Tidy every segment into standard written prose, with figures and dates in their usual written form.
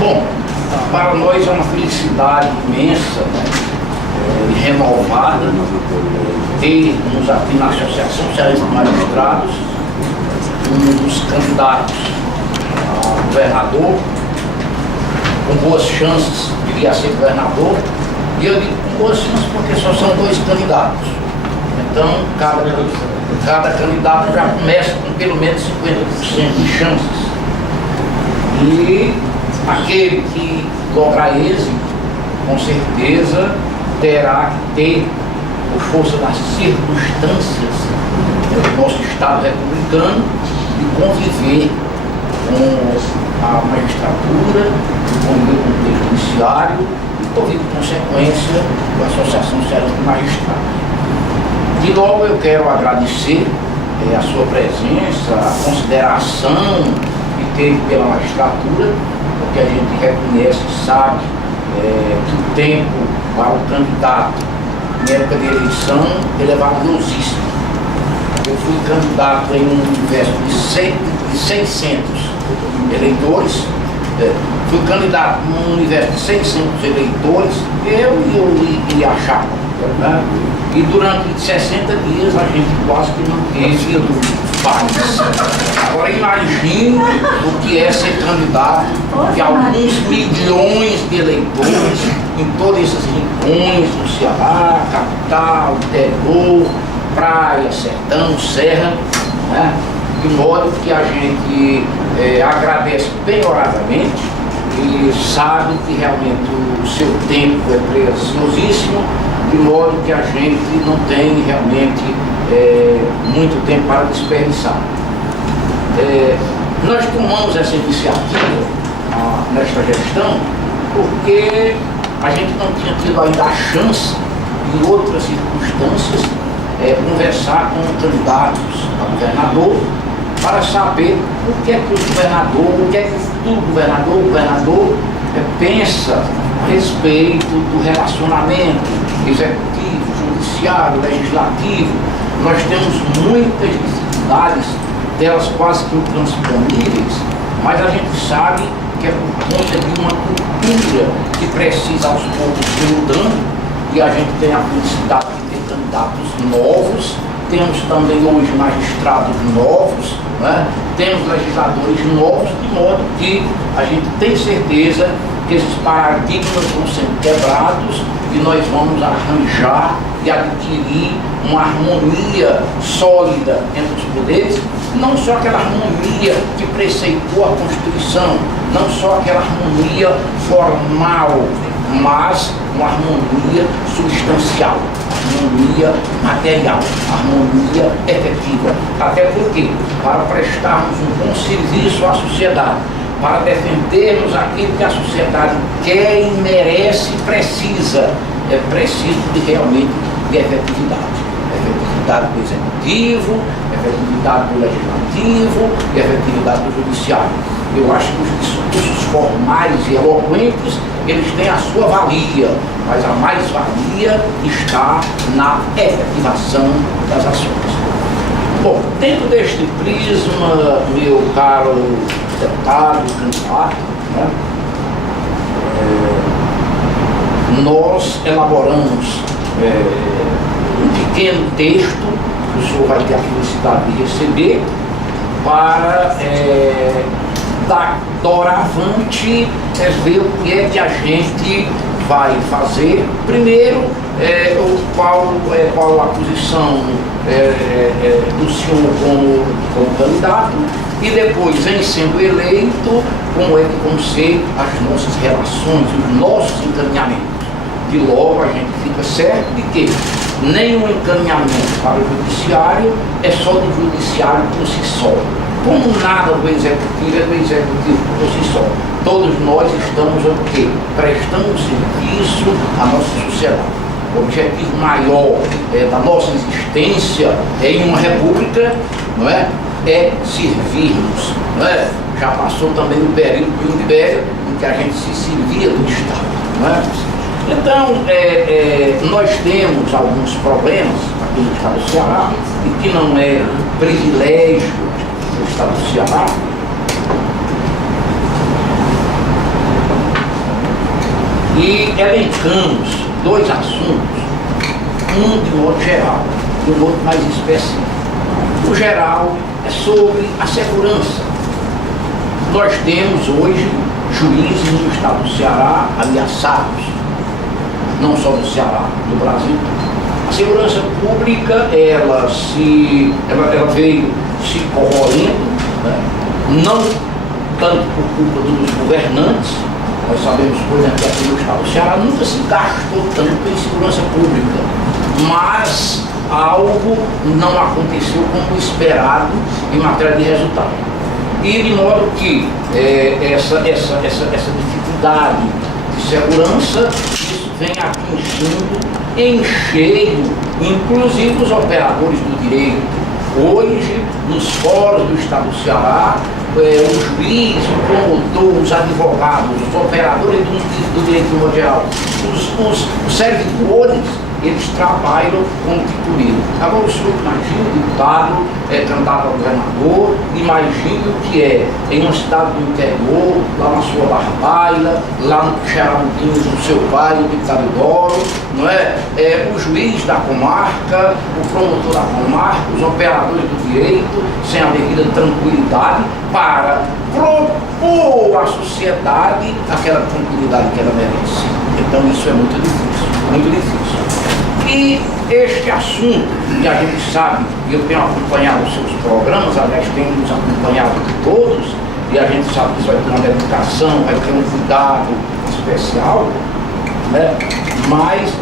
Bom, para nós é uma felicidade imensa, né, e renovada termos aqui na Associação Cearense de Magistrados um dos candidatos a governador, com boas chances de vir a ser governador. E eu digo com boas chances porque só são 2 candidatos. Então, cada candidato já começa com pelo menos 50% de chances. E aquele que lograr êxito, com certeza, terá que ter, por força das circunstâncias do nosso Estado republicano, de conviver com a magistratura, conviver com o poder judiciário e, por consequência, com a Associação Cearense de Magistrados. De logo eu quero agradecer a sua presença, a consideração que teve pela magistratura, porque a gente reconhece e sabe que o tempo para o candidato em época de eleição ele é valiosíssimo. Eu fui candidato em um universo de 600 eleitores, fui candidato num universo de 600 eleitores, eu e a chapa. Né? E durante 60 dias a gente quase que não teve paz. Agora imagine o que é ser candidato de alguns milhões de eleitores em todos esses rincões do Ceará, capital, interior, praia, sertão, serra, né? De modo que a gente agradece penhoradamente e sabe que realmente o seu tempo é preciosíssimo, de modo que a gente não tem realmente muito tempo para desperdiçar. Nós tomamos essa iniciativa nesta gestão porque a gente não tinha tido ainda a chance, em outras circunstâncias, conversar com candidatos a governador para saber o que é que o futuro governador pensa a respeito do relacionamento executivo, judiciário, legislativo. Nós temos muitas dificuldades, delas quase que intransponíveis, mas a gente sabe que é por conta de uma cultura que precisa aos poucos ir mudando, e a gente tem a felicidade de ter candidatos novos, temos também hoje magistrados novos, né? Temos legisladores novos, de modo que a gente tem certeza que esses paradigmas vão sendo quebrados e nós vamos arranjar e adquirir uma harmonia sólida entre os poderes, não só aquela harmonia que preceitou a Constituição, não só aquela harmonia formal, mas uma harmonia substancial, harmonia material, harmonia efetiva. Até porque, para prestarmos um bom serviço à sociedade, para defendermos aquilo que a sociedade quer e merece e precisa, é preciso realmente de efetividade. Efetividade do executivo, efetividade do legislativo e efetividade do judiciário. Eu acho que os discursos formais e eloquentes, eles têm a sua valia, mas a mais-valia está na efetivação das ações. Bom, dentro deste prisma, meu caro deputado, candidato, né, nós elaboramos um pequeno texto que o senhor vai ter a felicidade de receber para doravante ver o que é que a gente vai fazer. Primeiro, qual a posição do senhor como candidato, e depois, em sendo eleito, como é que vão ser as nossas relações, os nossos encaminhamentos. De logo a gente fica certo de que nenhum encaminhamento para o judiciário é só do judiciário por si só. Como nada do executivo é do executivo por si só. Todos nós estamos o quê? Prestando serviço à nossa sociedade. O objetivo maior da nossa existência em uma república, não é servirmos. Não é? Já passou também o período do Império em que a gente se servia do Estado. Não é? Então, nós temos alguns problemas aqui no Estado do Ceará, e que não é privilégio do Estado do Ceará. e elencamos dois assuntos, um de modo geral e o outro mais específico. O geral é sobre a segurança. Nós temos hoje juízes no estado do Ceará ameaçados, não só no Ceará, no Brasil. A segurança pública, ela veio se corroendo, né? Não tanto por culpa dos governantes. Nós sabemos, por exemplo, que aqui no estado do Ceará nunca se gastou tanto em segurança pública, mas algo não aconteceu como esperado em matéria de resultado. E de modo que essa dificuldade de segurança, isso vem atingindo em cheio, inclusive os operadores do direito. Hoje, nos fóruns do estado do Ceará, o juiz, o promotor, os advogados, os operadores do direito de modo geral, os servidores, eles trabalham com tituleiro. Agora o senhor imagina o deputado, candidato ao governador, imagine o que é em uma cidade do interior, lá na sua Barbaila, lá no Xeramudinho do seu pai, o deputado Doro, não é? O juiz da comarca, o promotor da comarca, os operadores do direito, sem a devida tranquilidade, para propor à sociedade aquela tranquilidade que ela merece. Então isso é muito difícil, muito difícil. E este assunto, que a gente sabe, e eu tenho acompanhado os seus programas, aliás, tenho nos acompanhado todos, e a gente sabe que isso vai ter uma dedicação, vai ter um cuidado especial, né? Mas,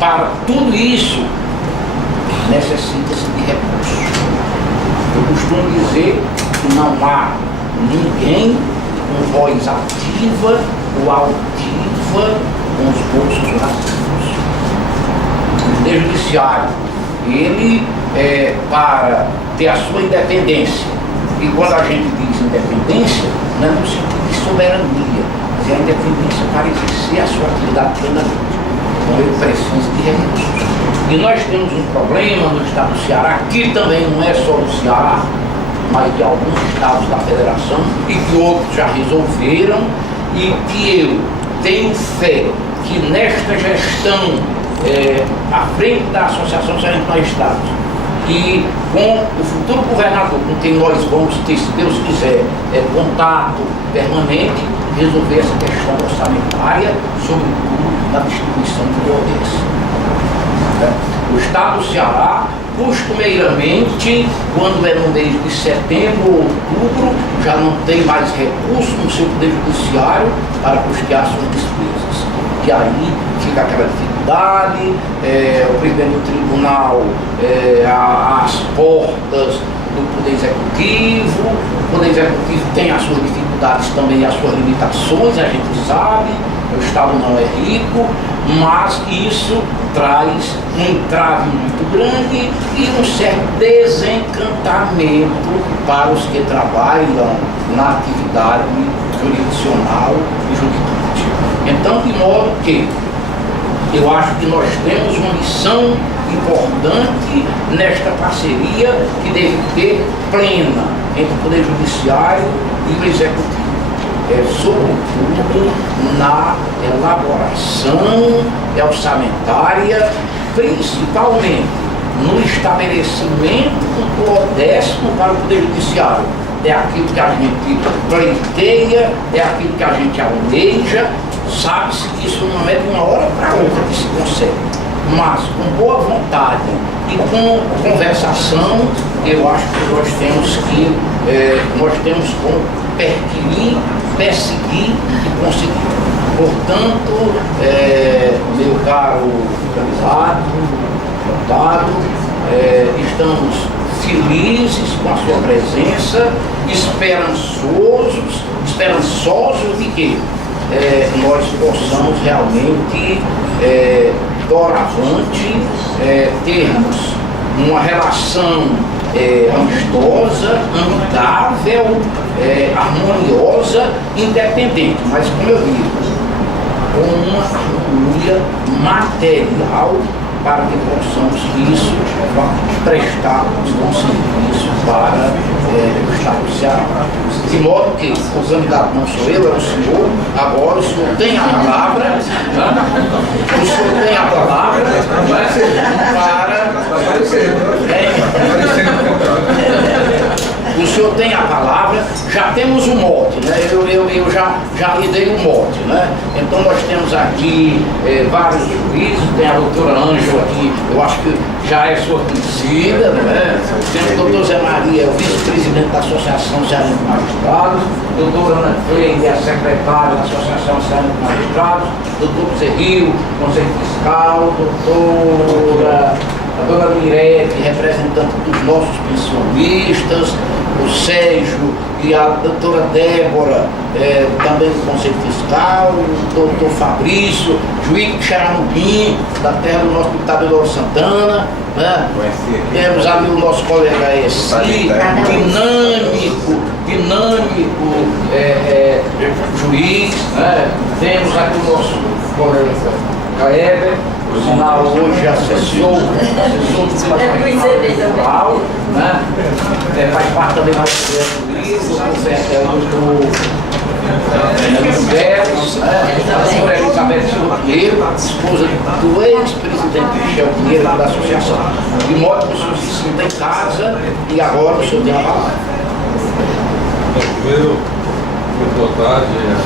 para tudo isso, necessita-se de recursos. Eu costumo dizer que não há ninguém com voz ativa ou altiva com os bolsos vazios. O Poder Judiciário, ele, para ter a sua independência, e quando a gente diz independência, não é no sentido de soberania, mas é a independência para exercer a sua atividade plenamente. Então ele precisa de recursos. E nós temos um problema no estado do Ceará, que também não é só do Ceará, mas de alguns estados da federação, e que outros já resolveram, e que eu tenho fé que nesta gestão à frente da Associação Cearense dos Estados e com o futuro governador, com quem nós vamos ter, se Deus quiser, contato permanente, resolver essa questão orçamentária, sobretudo da distribuição de poderes. O estado do Ceará, costumeiramente, quando é no mês de setembro ou outubro, já não tem mais recursos no seu poder judiciário para custear suas despesas. E aí fica aquela dificuldade, o presidente do tribunal às portas do Poder Executivo, o Poder Executivo tem as suas dificuldades também, as suas limitações, a gente sabe, o Estado não é rico, mas isso traz um entrave muito grande e um certo desencantamento para os que trabalham na atividade jurisdicional e judicante. Então, de modo que eu acho que nós temos uma missão importante nesta parceria que deve ter plena entre o Poder Judiciário e o Executivo. Sobretudo na elaboração orçamentária, principalmente no estabelecimento do modésimo para o Poder Judiciário. É aquilo que a gente pleiteia, é aquilo que a gente almeja. Sabe-se que isso não é de uma hora para outra que se consegue, mas com boa vontade e com conversação, eu acho que nós temos como perquirir, perseguir e conseguir. Portanto, meu caro deputado, estamos felizes com a sua presença, esperançosos de que nós possamos realmente, doravante, termos uma relação amistosa, amigável, harmoniosa, independente, mas, como eu digo, com uma harmonia material, para que possamos isso prestar um bom serviço para o Estado do Ceará. De modo que o candidato não sou eu, é o senhor, agora o senhor tem a palavra, né? O senhor tem a palavra o senhor tem a palavra, já temos um mote, né? Eu já lhe dei um mote, né? Então nós temos aqui vários juízes, tem a doutora Ângela aqui, eu acho que já é sua conhecida, né? Temos o doutor Zé Maria, o vice-presidente da Associação Cearense de Magistrados, doutora Ana Freire, a secretária da Associação Cearense de Magistrados, doutor Zé Rio, Conselho Fiscal, a dona Mirete, representante dos nossos pensionistas, o Sérgio e a doutora Débora, também do Conselho Fiscal, o doutor Fabrício, juiz de Xaramubim, da terra do nosso deputado Eduardo Santana, né? Temos ali o nosso colega Essi, dinâmico juiz, né? Temos aqui o nosso colega Caeber, o sinal hoje assessor do Tribunal, né? Faz parte também da livro, a senhora Elizabeth Silva Pinheiro, esposa do ex-presidente Michel Pinheiro da associação. De modo que o senhor se sinta em casa e agora o senhor tem a palavra. Primeiro, muito boa tarde a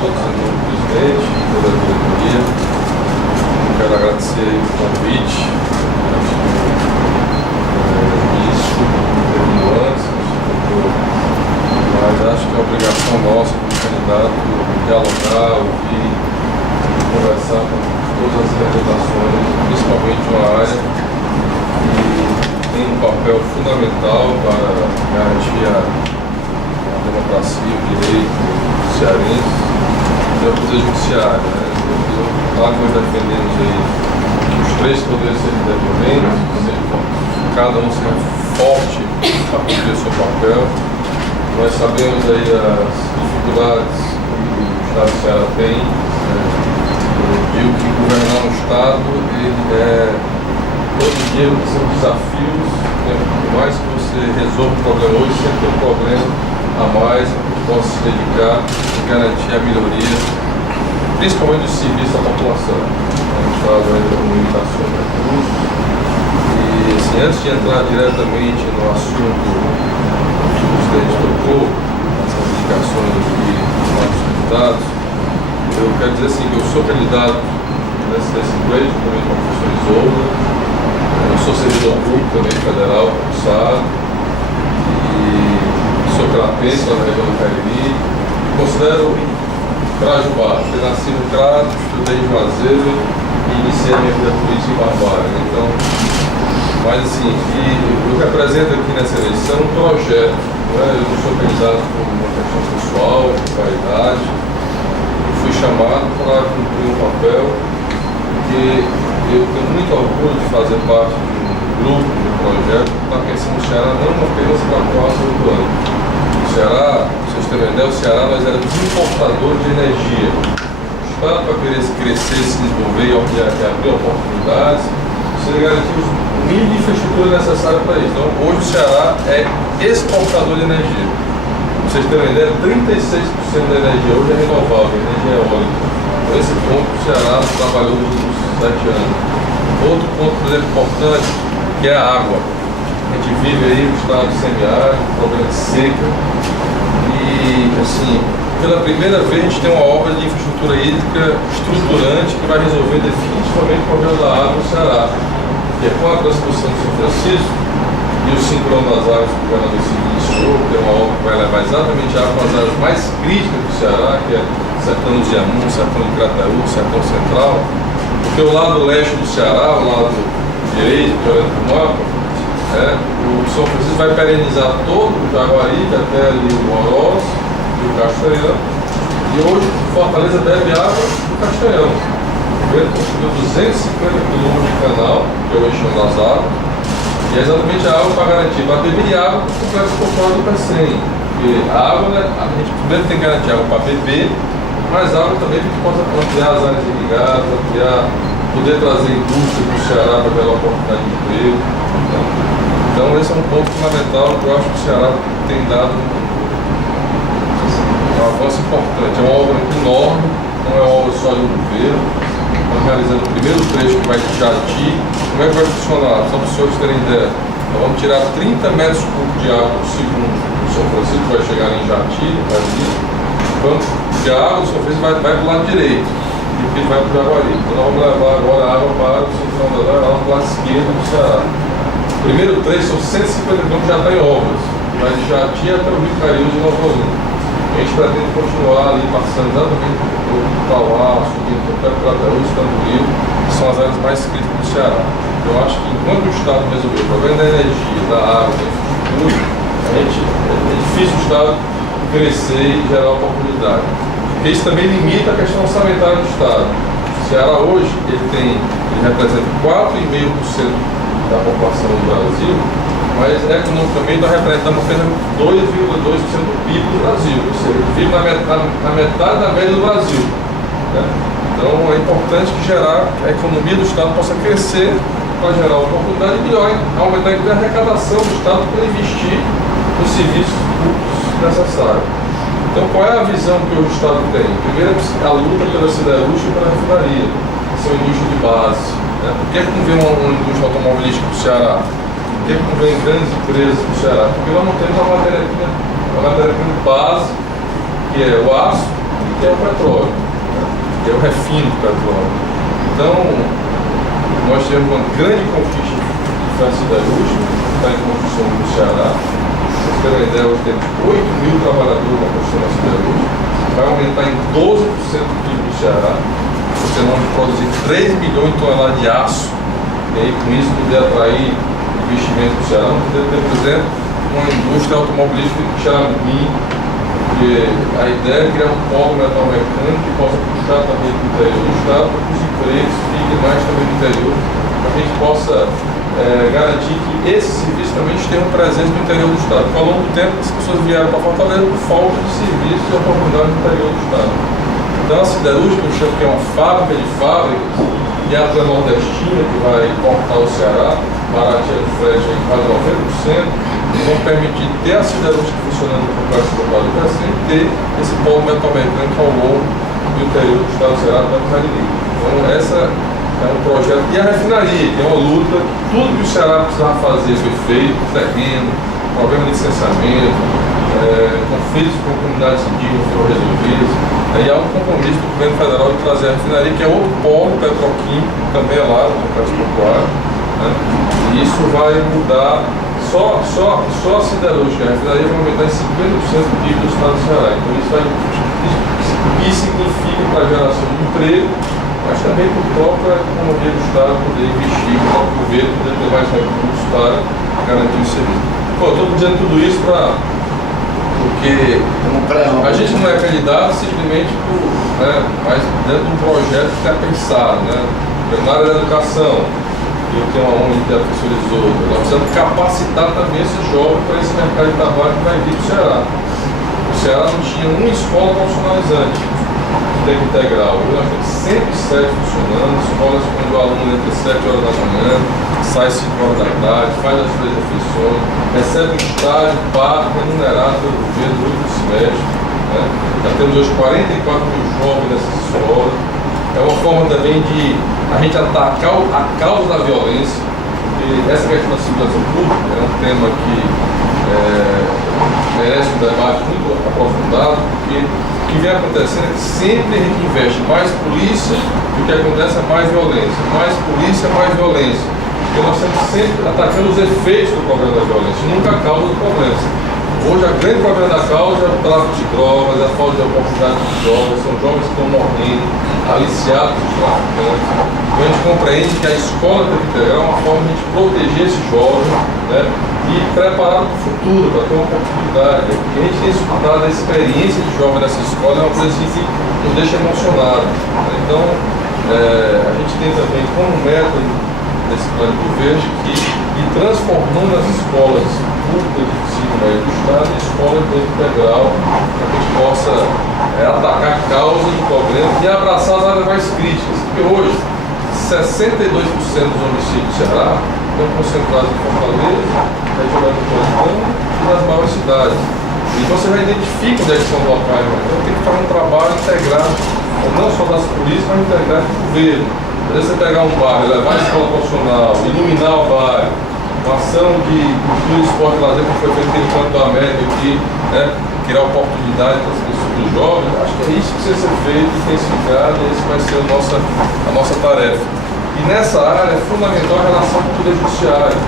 todos, senhor presidente, toda a diretoria. Quero agradecer o convite, isso, antes, mas acho que é obrigação nossa como candidato dialogar, ouvir, conversar com todas as representações, principalmente uma área que tem um papel fundamental para garantir a democracia, o direito cearense e o poder judiciário, né? Claro que nós defendemos aí que os três poderes sejam independentes, cada um seja forte para cumprir o seu papel. Nós sabemos aí as dificuldades que o Estado do Ceará tem. Eu digo que governar um Estado, todo dia são desafios, né? Por mais que você resolva o problema hoje, sempre tem um problema a mais que possa se dedicar e garantir a melhoria, principalmente do serviço à população. O Estado ainda com limitações de recursos. E assim, antes de entrar diretamente no assunto que o presidente tocou, as indicações aqui dos nossos deputados, eu quero dizer assim, que eu sou candidato nesse pleito, também com a professora Isolda, eu sou servidor público também federal, concursado, e sou cratense lá na região do Cariri, considero Crajubá, eu nasci no Crato, estudei em Juazeiro e iniciei a minha vida política em Barbária. Então, mas assim, eu represento aqui nessa eleição um projeto, né? Eu não sou candidato por uma questão pessoal, por qualidade. Eu fui chamado para cumprir um papel que eu tenho muito orgulho de fazer parte de um grupo, de um projeto que está pensando no Ceará não apenas para 4 anos. O Ceará, vocês terem uma ideia, o Ceará nós éramos importadores de energia. O Estado, para querer crescer, se desenvolver e abrir oportunidades, você garantir o mínimo de infraestrutura necessária para isso. Então, hoje o Ceará é exportador de energia. Para vocês terem uma ideia, 36% da energia hoje é renovável, energia eólica. Então, esse ponto o Ceará trabalhou nos últimos 7 anos. Outro ponto, por exemplo, importante, que é a água. A gente vive aí no estado semiárido, um problema de seca. E, assim, pela primeira vez a gente tem uma obra de infraestrutura hídrica estruturante que vai resolver definitivamente o problema da água no Ceará. Que é com a transposição do São Francisco e o sincrono das águas que o governador se iniciou, que é uma obra que vai levar exatamente a água para as áreas mais críticas do Ceará, que é Sertão do Ziamum, Sertão de Crateús, Sertão Central. Porque o lado leste do Ceará, o lado direito, que é o mapa, o São Francisco vai perenizar todo o Jaguaribe até ali o Oroz e o Castanhão. E hoje Fortaleza bebe água do Castanhão. O governo construiu 250 quilômetros de canal, que é o eixão das águas, e é exatamente a água para garantir, para beber água para o complexo portuário do Pecém. Porque a água, né, a gente primeiro tem que garantir água para beber, mas água também para que possa ampliar as áreas irrigadas, ampliar poder trazer indústria para o Ceará para gerar oportunidade de emprego. Então esse é um ponto fundamental que eu acho que o Ceará tem dado um avanço importante. É uma obra enorme, não é uma obra só de um governo. Estamos realizando o primeiro trecho que vai de Jati. Como é que vai funcionar? Só para os senhores terem ideia. Nós vamos tirar 30 metros cúbicos de água por segundo do São Francisco, vai chegar em Jati, no Brasil. Porque a água do São Francisco vai para o lado direito e o que vai para o Jaguari. Então nós vamos levar agora a água para o São João da lá para o lado esquerdo do Ceará. O primeiro trecho são 150 km, já está em obras. Vai de Jati até o Rio Cariús de Nova Olinda. A gente pretende continuar ali, passando exatamente por Tauá, subindo por Crateús, Tamboril, que são as áreas mais críticas do Ceará. Eu acho que enquanto o Estado resolver o problema da energia, da água, da infraestrutura, é difícil o Estado crescer e gerar oportunidade. Porque isso também limita a questão orçamentária do Estado. O Ceará hoje, ele representa 4,5% da população do Brasil, mas economicamente nós representamos apenas 2,2% do PIB do Brasil, ou seja, ele vive na metade da média do Brasil. Né? Então é importante que a economia do Estado possa crescer para gerar oportunidade e melhor, aumentar a arrecadação do Estado para investir nos serviços públicos necessários. Então qual é a visão que o Estado tem? Primeiro, a luta pela siderúrgica e pela refinaria, que são indústrias de base. Né? Por que não vem uma indústria automobilística para o Ceará? Por que não vem grandes empresas para o Ceará? Porque nós não temos a matéria-prima base, que é o aço e que é o petróleo, né? Que é o refino do petróleo. Então, nós temos uma grande conquista de siderúrgica, que está em construção no Ceará. Vocês terem uma ideia, hoje temos 8.000 trabalhadores na construção da siderúrgica, vai aumentar em 12% do PIB do Ceará. Você não produzir 3 milhões de toneladas de aço, e aí com isso poder atrair investimento do Ceará, poder ter, por exemplo, uma indústria automobilística de Xaramim, porque a ideia é criar um polo metal mecânico que possa puxar também do interior do Estado, para que os empregos fiquem mais também do interior, para que a gente possa garantir que esse serviço também esteja presente no interior do Estado. Porque ao longo do tempo as pessoas vieram para Fortaleza por falta de serviços e oportunidade no interior do Estado. Então a siderúrgica, eu chamo que é uma fábrica de fábricas, e a Nordestina, que vai cortar o Ceará, barateando o frete em quase 90%, vão permitir ter a siderúrgica funcionando no complexo global do Brasil e ter esse polo metal-mecânico ao longo do interior do Estado do Ceará para o Cariri. Então essa é um projeto. E a refinaria, que é uma luta, tudo que o Ceará precisava fazer foi feito, terreno, problema de licenciamento, conflitos com comunidades indígenas foram resolvidos. Aí há um compromisso do governo federal de trazer a refinaria, que é outro polo petroquímico, também é lá no complexo portuário, né? E isso vai mudar, só a siderúrgica, a refinaria vai aumentar em 50% do PIB do Estado do Ceará. Então isso significa para a geração de emprego, mas também para a própria economia do Estado poder investir, para o governo poder ter mais recursos para garantir o serviço. Estou dizendo tudo isso porque a gente não é candidato simplesmente mas dentro de um projeto que está pensado, né? Na área da educação, eu tenho uma ONG que aperfeiçoou, nós precisamos capacitar também esses jovens para esse mercado de trabalho que vai vir do Ceará. O Ceará não tinha uma escola profissionalizante de tempo integral. Hoje nós temos 107 funcionando, escolas onde o aluno entra às 7 horas da manhã, sai às 5 horas da tarde, faz as 3 refeições, recebe um estágio pago, remunerado pelo governo durante o semestre. Né? Já temos hoje 44 mil jovens nessas escolas. É uma forma também de a gente atacar a causa da violência, porque essa questão da segurança pública é um tema que merece um debate muito aprofundado, porque o que vem acontecendo é que sempre a gente investe mais polícia e o que acontece é mais violência. Mais polícia, mais violência. Porque nós estamos sempre atacando os efeitos do problema da violência, nunca a causa do problema. Hoje, o grande problema da causa é o tráfico de drogas, a falta de oportunidade de drogas, são jovens que estão morrendo, aliciados dos traficantes. Então a gente compreende que a escola tem que ter uma forma de a gente proteger esses jovens, né, e preparar para o futuro, para ter uma oportunidade. O que a gente tem escutado da experiência de jovens nessa escola é uma coisa assim que nos deixa emocionados. Então, a gente tem também como método desse plano de governo que ir transformando as escolas públicas de ensino médio do Estado em escolas de tempo integral, para que a gente possa atacar a causa do problema e abraçar as áreas mais críticas. Porque hoje, 62% dos homicídios do Ceará estão concentrados em Fortaleza, região metropolitana e nas maiores cidades. E você já identifica onde é que são os locais, então tem que fazer um trabalho integrado, não só das polícias, mas integrado com o governo. Às vezes você pegar um bairro, levar a escola profissional, iluminar o bairro, uma ação de cultura, esporte e lazer que foi feita no Canto da América aqui, né? Criar oportunidade para as pessoas, dos jovens, acho que é isso que precisa ser feito, intensificado, e esse vai ser a nossa tarefa. E nessa área é fundamental a relação com o Poder Judiciário,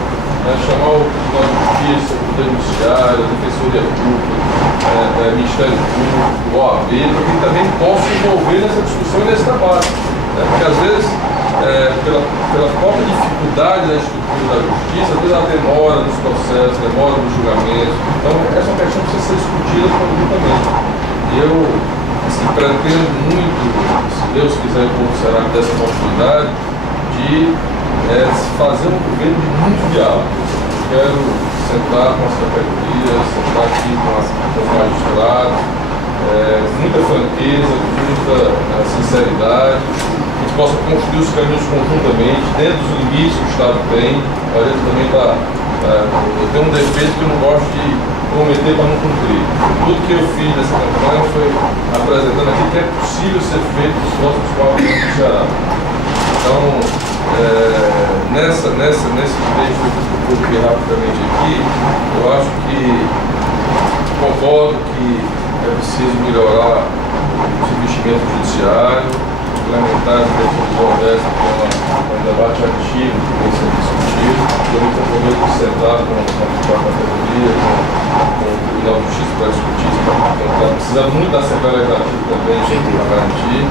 né? Chamar o Tribunal de Justiça, o Poder Judiciário, a Defensoria Pública, o Ministério Público, o OAB, para que também possa envolver nessa discussão e nesse trabalho. Né? Porque às vezes, pela própria dificuldade da estrutura da justiça, às vezes ela demora nos processos, demora nos julgamentos. Então, essa questão precisa ser discutida conjuntamente. E eu pretendo muito, se Deus quiser, o povo será dessa oportunidade, de fazer um governo de muito diálogo. Eu quero sentar com as secretarias, sentar aqui com os magistrados, muita franqueza, muita sinceridade, que a gente possa construir os caminhos conjuntamente, dentro dos limites que o Estado tem. A gente também eu tenho um defeito que eu não gosto de prometer para não cumprir. Tudo que eu fiz nessa campanha foi apresentando aqui que é possível ser feito nos próximos 4 anos do Ceará. Então, nesse texto que eu coloquei rapidamente aqui, eu acho que concordo que é preciso melhorar os investimentos judiciários, implementar as questões do Nordeste, que é um debate ativo que vem sendo discutido. Eu me comprometo de sentar com a categoria, com o Tribunal de Justiça para discutir isso, está precisando muito da Assembleia Legislativa também para garantir.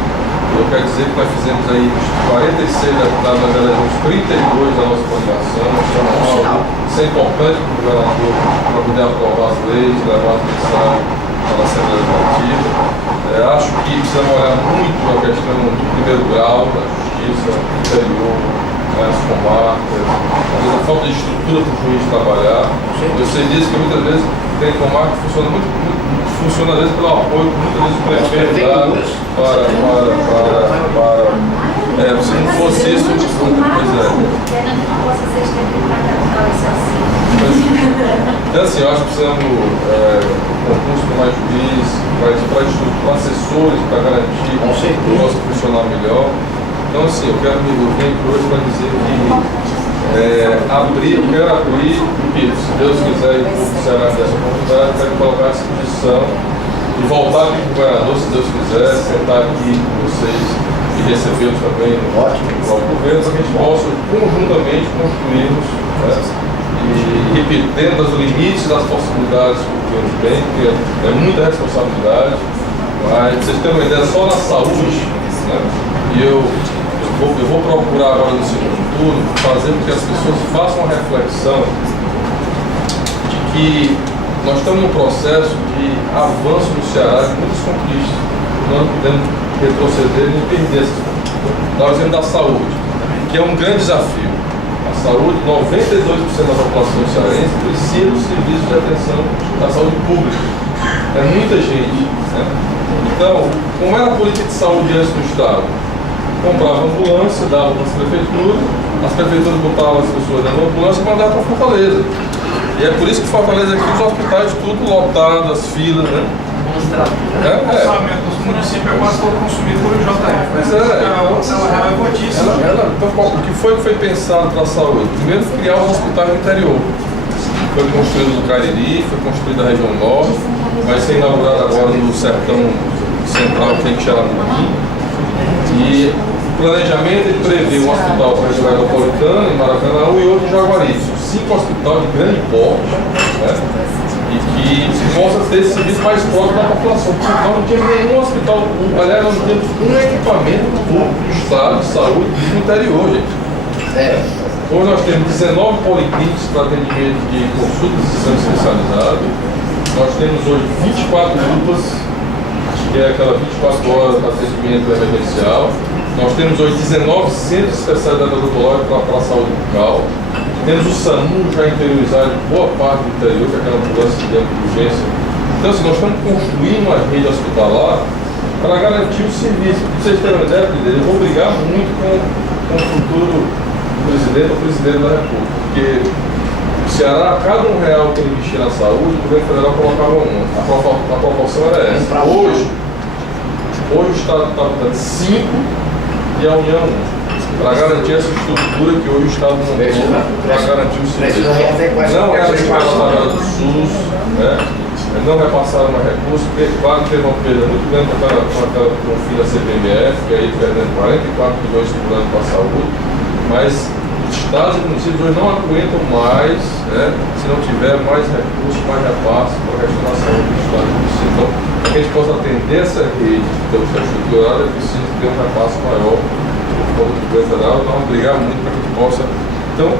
Eu quero dizer que nós fizemos aí 46 deputados, nós elegemos 32 da nossa coligação. Isso é importante para o governador, para poder aprovar as leis, levar as mensagens para a Assembleia Legislativa. Acho que precisamos olhar muito a questão do primeiro grau, da justiça, do interior, as comarcas, a falta de estrutura para o juiz trabalhar. Você disse que muitas vezes tem comarca que funciona às vezes pelo apoio que muitas vezes o prefeito dá se não fosse isso, então assim, eu acho que precisamos concurso com mais juiz, para assessores, para garantir que o nosso funcionar melhor. Então assim, eu venho hoje para dizer que eu quero abrir, se Deus quiser e o povo será dessa oportunidade, eu quero colocar à disposição e voltar aqui para o governador, se Deus quiser, sentar aqui com vocês e recebê-los também no governo, para que a gente possa conjuntamente construirmos, né? E repito, dentro dos limites das possibilidades que o governo tem, porque é muita responsabilidade, mas vocês terem uma ideia, só na saúde, né? E eu vou procurar agora no segundo turno fazer com que as pessoas façam uma reflexão de que nós estamos num processo de avanço no Ceará de muitas conquistas. Nós não podemos retroceder nem perder essas conquistas. Dá o exemplo da saúde, que é um grande desafio. A saúde, 92% da população cearense precisa do serviço de atenção da saúde pública. É muita gente, né? Então, como era a política de saúde antes do Estado? Comprava ambulância, dava para as prefeituras botavam as pessoas dentro da ambulância e mandavam para Fortaleza. E é por isso que Fortaleza aqui, os hospitais tudo lotados, as filas, né? O orçamento dos municípios é quase todo consumido por JF. Pois então, o que foi pensado para a saúde? Primeiro, criar os hospitais no interior. Foi construído no Cariri, foi construído na região norte, vai ser inaugurado agora no sertão central, que tem que chegar no Rio. E o planejamento ele prevê um hospital para a região metropolitana, em Maracanã, e outro em Jaguari. 5 hospitais de grande porte, né? E que possa ter esse serviço mais próximo da população. Porque nós não temos nenhum hospital público, aliás, nós não temos um equipamento público do Estado de saúde no interior, gente. Hoje nós temos 19 policlínicas para atendimento de consultas e exames especializados. Nós temos hoje 24 UPAs, que é aquela 24 horas de atendimento emergencial. Nós temos hoje 19 centros de especialidade odontológica para a saúde bucal. Temos o SAMU já interiorizado em boa parte do interior, que é aquela ambulância de urgência. Então, assim, nós estamos construindo uma rede hospitalar para garantir o serviço. Para vocês terem uma ideia, eu vou brigar muito com com o futuro presidente ou presidente da República. Porque o Ceará, a cada R$1 que ele investir na saúde, o governo federal colocava um. A proporção era essa. Hoje o Estado está dando 5 e a União 1. Para garantir essa estrutura que hoje o Estado não tem, para garantir o serviço. Não era tabela do SUS, né? Não repassaram mais recursos, claro que teve uma perda muito grande com o fim da CPMF, que aí perdendo 44 bilhões por ano para a saúde, mas os estados e municípios hoje não aguentam mais, né, se não tiver mais recursos, mais repassos para a questão da saúde dos estados e municípios. Então, para que a gente possa atender essa rede que está estruturada, é preciso ter um repasse maior do governo federal, não brigar muito para que a gente possa. Então,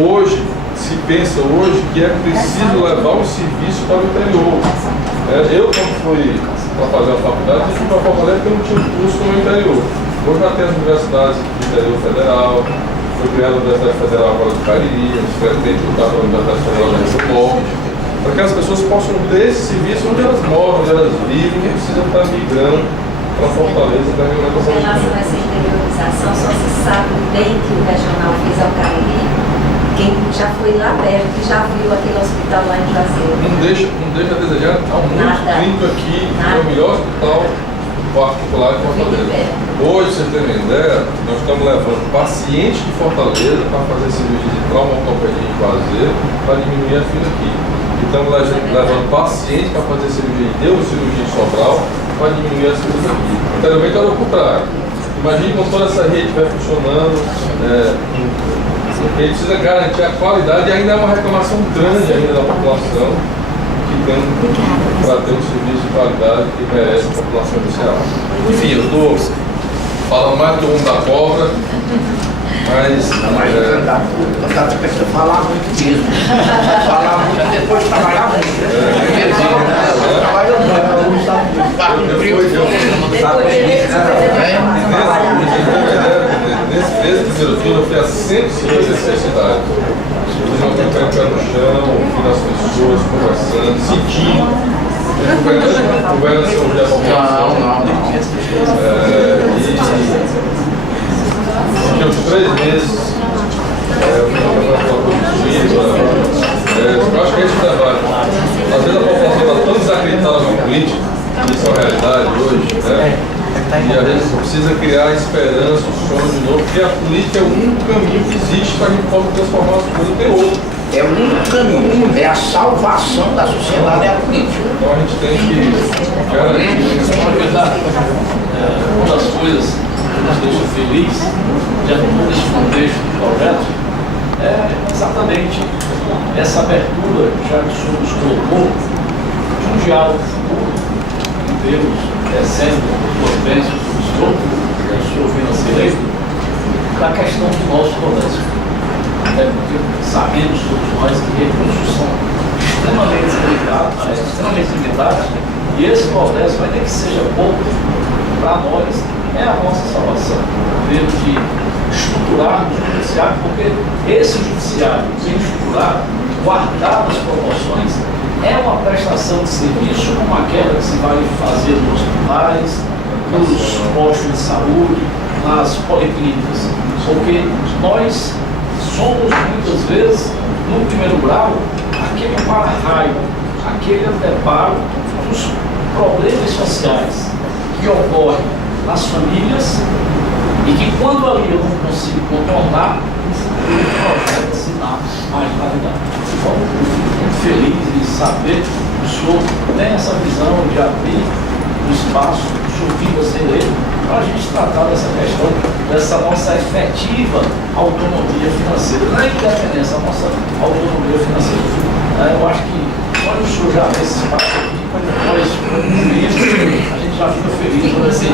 hoje, se pensa hoje que é preciso levar o serviço para o interior. Eu, quando fui para fazer a faculdade, eu fui para Fortaleza porque eu não tinha curso no interior. Hoje já tem as universidades do interior federal, foi criada a Universidade Federal agora do Cariri, a gente tem que lutar pela Universidade Federal do Rio Norte, para que as pessoas possam ter esse serviço onde elas moram, onde elas vivem, e precisam estar migrando para Fortaleza para a alimentação. Em relação a essa interiorização, só se sabe bem que o regional fez ao Cariri. Quem já foi lá perto, que já viu aquele hospital lá em Juazeiro. Não deixa a desejar, há muito clínico aqui, é o melhor hospital particular de Fortaleza. Hoje, vocês terem ideia, nós estamos levando pacientes de Fortaleza para fazer cirurgia de trauma ortopedia em Juazeiro para diminuir a fila aqui. E estamos levando pacientes para fazer cirurgia de neurocirurgia em Sobral para diminuir as filas aqui. Anteriormente era o contrário. Imagine quando toda essa rede estiver funcionando. A gente precisa garantir a qualidade e ainda é uma reclamação grande ainda da população que tem para ter um serviço de qualidade que merece a população do Ceará. Enfim, eu estou falando mais do mundo da cobra, mas... Tá pensando falar muito mesmo. Falar muito depois de trabalhar muito. Nesse primeiro turno eu fui a 156 cidades. Fiz uma campanha no chão, ouvindo as pessoas, conversando, sentindo. Governando sem ouvir a população. E uns 3 meses, eu fui uma campanha positiva. Eu acho que é esse o debate. Às vezes a população está tão desacreditada na política, isso é uma realidade hoje, né? E a gente precisa criar esperança, o sonho de novo, porque a política é o único caminho que existe para a gente possa transformar as coisas em outro. É o único caminho, é a salvação da sociedade, é a política. Então a gente tem que garantir. Uma das coisas que nos deixa feliz, já nesse contexto do projeto, é exatamente essa abertura, já que o senhor nos colocou, de um diálogo futuro, em termos descendo potências do senhor financeiro, da questão do nosso progresso. Porque sabemos todos nós que recursos são extremamente limitados, e esse progresso, vai ter que seja pouco, para nós, é a nossa salvação. Temos que estruturarmos o judiciário, porque esse judiciário bem estruturado, guardado as proporções, é uma prestação de serviço como aquela que se vai fazer nos hospitais, nos postos de saúde, nas policlínicas, porque nós somos muitas vezes, no primeiro grau, aquele para-raio, aquele anteparo dos problemas sociais que ocorrem nas famílias e que quando ali eu não consigo contornar, o projeto se dá marginalidade. Então, muito feliz em saber que o senhor tem essa visão de abrir o espaço, o senhor viva ser ele, para a gente tratar dessa questão, dessa nossa efetiva autonomia financeira, não é independência, a nossa autonomia financeira. Eu acho que só o senhor já vê esse espaço aqui, nós, como ministro, a gente já fica feliz por assim.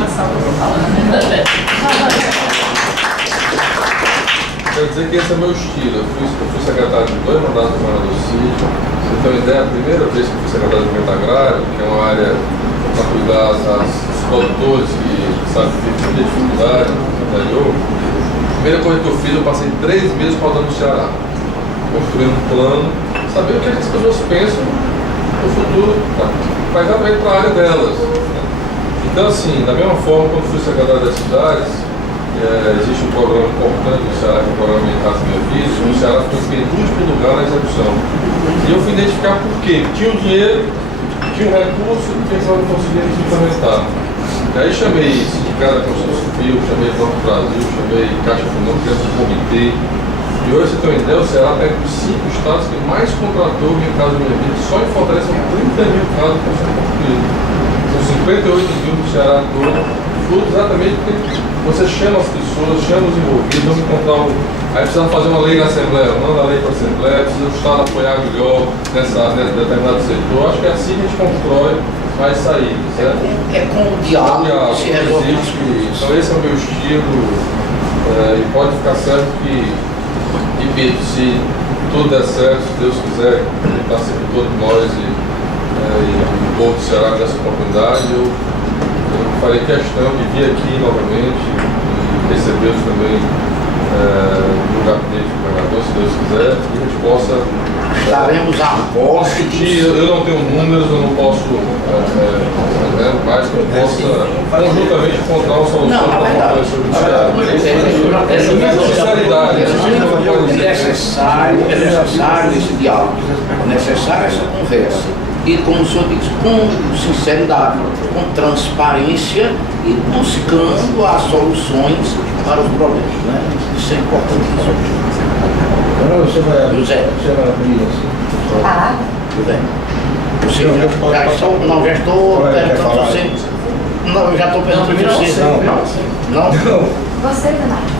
Quero dizer que esse é meu estilo. Eu fui secretário de 2 mandatos no do Cid. Você tem uma ideia, a primeira vez que eu fui secretário de Movimento Agrário, que é uma área para cuidar dos produtores que sabem que tem muita dificuldade no interior, a primeira coisa que eu fiz, eu passei 3 meses rodando no Ceará, construindo um plano, saber o que as pessoas pensam no futuro, para exatamente para a área delas. Então, assim, da mesma forma, quando fui secretário das cidades, existe um programa importante no Ceará, que é o programa Minha Casa Minha Vida. O Ceará ficou em penúltimo lugar na execução. E eu fui identificar por quê. Tinha o dinheiro, tinha o recurso e pensava que conseguíamos implementar. E aí chamei Sindicato da Construção Civil, chamei Banco do Brasil, chamei Caixa Econômica, criamos um comitê. E hoje, você tem uma ideia, o Ceará está entre os 5 estados que mais contratou Minha Casa Minha Vida. Só em Fortaleza são 30 mil casas que são construídas. São 58 mil do Ceará todo, tudo exatamente porque você chama as pessoas, chama os envolvidos, vamos encontrar aí precisamos fazer uma lei na Assembleia, manda a lei para a Assembleia, precisa o Estado apoiar melhor nesse determinado setor. Acho que é assim que a gente constrói mais saídas, certo? É com o diálogo que se resolve as coisas. Então esse é o meu estilo, e pode ficar certo que, repito, se tudo der certo, se Deus quiser, Ele está sempre todos nós e o povo do Ceará nessa oportunidade, eu farei questão de vir aqui novamente e recebê-los também no gabinete do governador, se Deus quiser, e a gente possa Estaremos a posse disso. eu não tenho números, eu não posso, mas que eu possa conjuntamente encontrar uma solução Não, na para verdade. essa sinceridade. É necessário esse diálogo, é necessária essa conversa. E como o senhor diz, com sinceridade, com transparência e buscando as soluções para os problemas. Né? Isso é importantíssimo. Você vai abrir José. assim. Parar? José. Já estou perguntando para você. Não, eu já estou perguntando para você. Não? Você, Renato?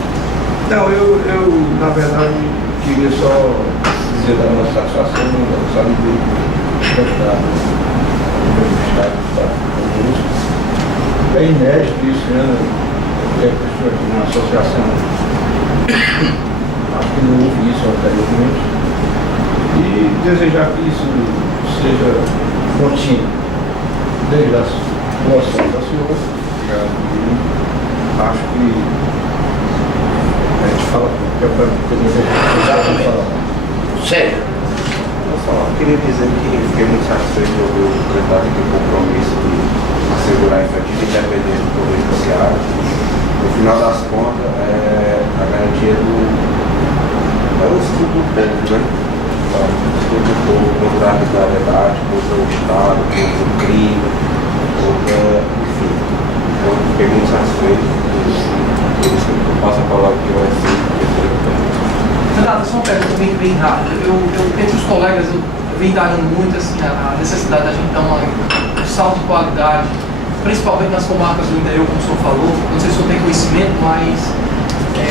Não, eu na verdade queria só dizer da nossa satisfação, sabe, do deputado do Estado conosco. É inédito isso, né? Qualquer pessoa aqui na associação, acho que não houve isso anteriormente. E desejar que isso seja contínuo, desde as boas ações da senhora. E acho que a gente fala que é para Exatamente. falar. Sério. Eu queria dizer que fiquei muito satisfeito de ouvir o secretário ter o compromisso de assegurar a efetiva independência do Poder Judiciário. No final das contas, a garantia é o estudo do povo, né? O estudo do povo contra a arbitrariedade, contra o Estado, contra o crime, enfim. Então, fiquei muito satisfeito. Por isso que eu passo a palavra que vai ser Renato, só uma pergunta bem rápida. Entre os colegas, eu venho indagando muito assim, a necessidade da gente dar um salto de qualidade, principalmente nas comarcas do interior, como o senhor falou. Não sei se o senhor tem conhecimento, mas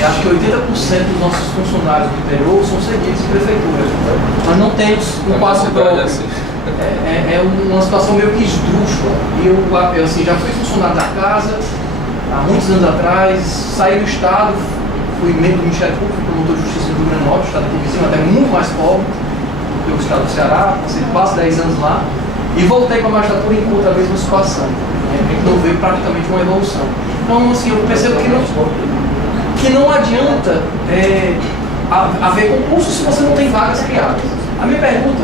acho que 80% dos nossos funcionários do interior são seguidos de prefeitura. Nós não temos um passo próprio. É uma situação meio que esdrúxula. E eu assim, já fui funcionário da casa há muitos anos atrás, saí do Estado, fui membro do Ministério Público, promotor de Justiça do Rio Grande do Norte, Estado aqui vizinho, até muito mais pobre do que o Estado do Ceará, passei quase 10 anos lá, e voltei para a magistratura e encontro a mesma situação. A gente não vê praticamente uma evolução. Então, assim, eu percebo que não adianta haver concurso se você não tem vagas criadas. A minha pergunta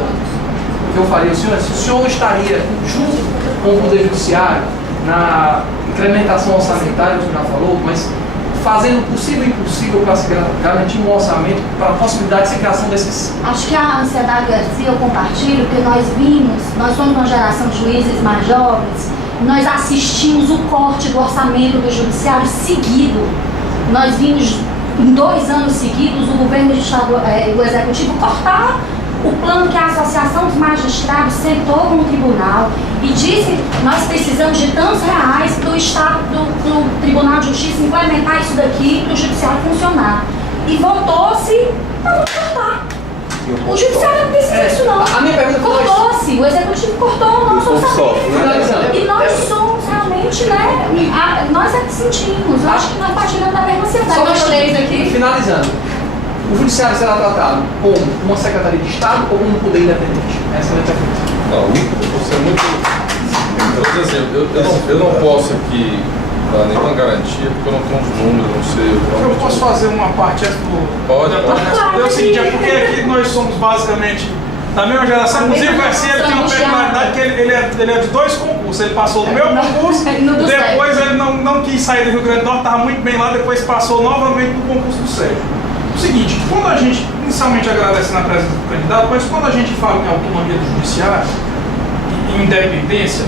que eu faria ao senhor é se o senhor estaria junto com o Poder Judiciário na incrementação orçamentária, o senhor já falou, mas fazendo o possível e impossível para se garantir um orçamento para a possibilidade de ser criação desses... Acho que a ansiedade Garcia eu compartilho, porque nós somos uma geração de juízes mais jovens, nós assistimos o corte do orçamento do judiciário seguido. Nós vimos em 2 anos seguidos o governo do Estado, o executivo cortar o plano que a Associação dos Magistrados sentou no tribunal e disse: nós precisamos de tantos reais para o Estado, do Tribunal de Justiça implementar isso daqui para o Judiciário funcionar. E voltou-se para não cortar. O Judiciário não precisa disso não. A minha pergunta foi... Cortou-se, o Executivo cortou o nosso orçamento. E nós somos realmente, né? Nós é que sentimos. Eu acho que nós partilhamos da mesma ansiedade. Nós 3 aqui. Finalizando. O Judiciário será tratado como uma Secretaria de Estado ou como um poder independente? Essa é a minha pergunta. Não, você é muito... Por exemplo, eu não posso aqui dar nenhuma garantia porque eu não tenho os números, não sei... Eu posso fazer uma parte antes do... Pode. É o seguinte, é porque aqui nós somos basicamente da mesma geração. Inclusive, o Garcia ele tem uma peculiaridade que ele é de 2 concursos. Ele passou no meu concurso, depois ele não quis sair do Rio Grande do Norte, estava muito bem lá, depois passou novamente no concurso do Sérgio. O seguinte, quando a gente, inicialmente agradecendo a presença do candidato, mas quando a gente fala em autonomia do judiciário e independência,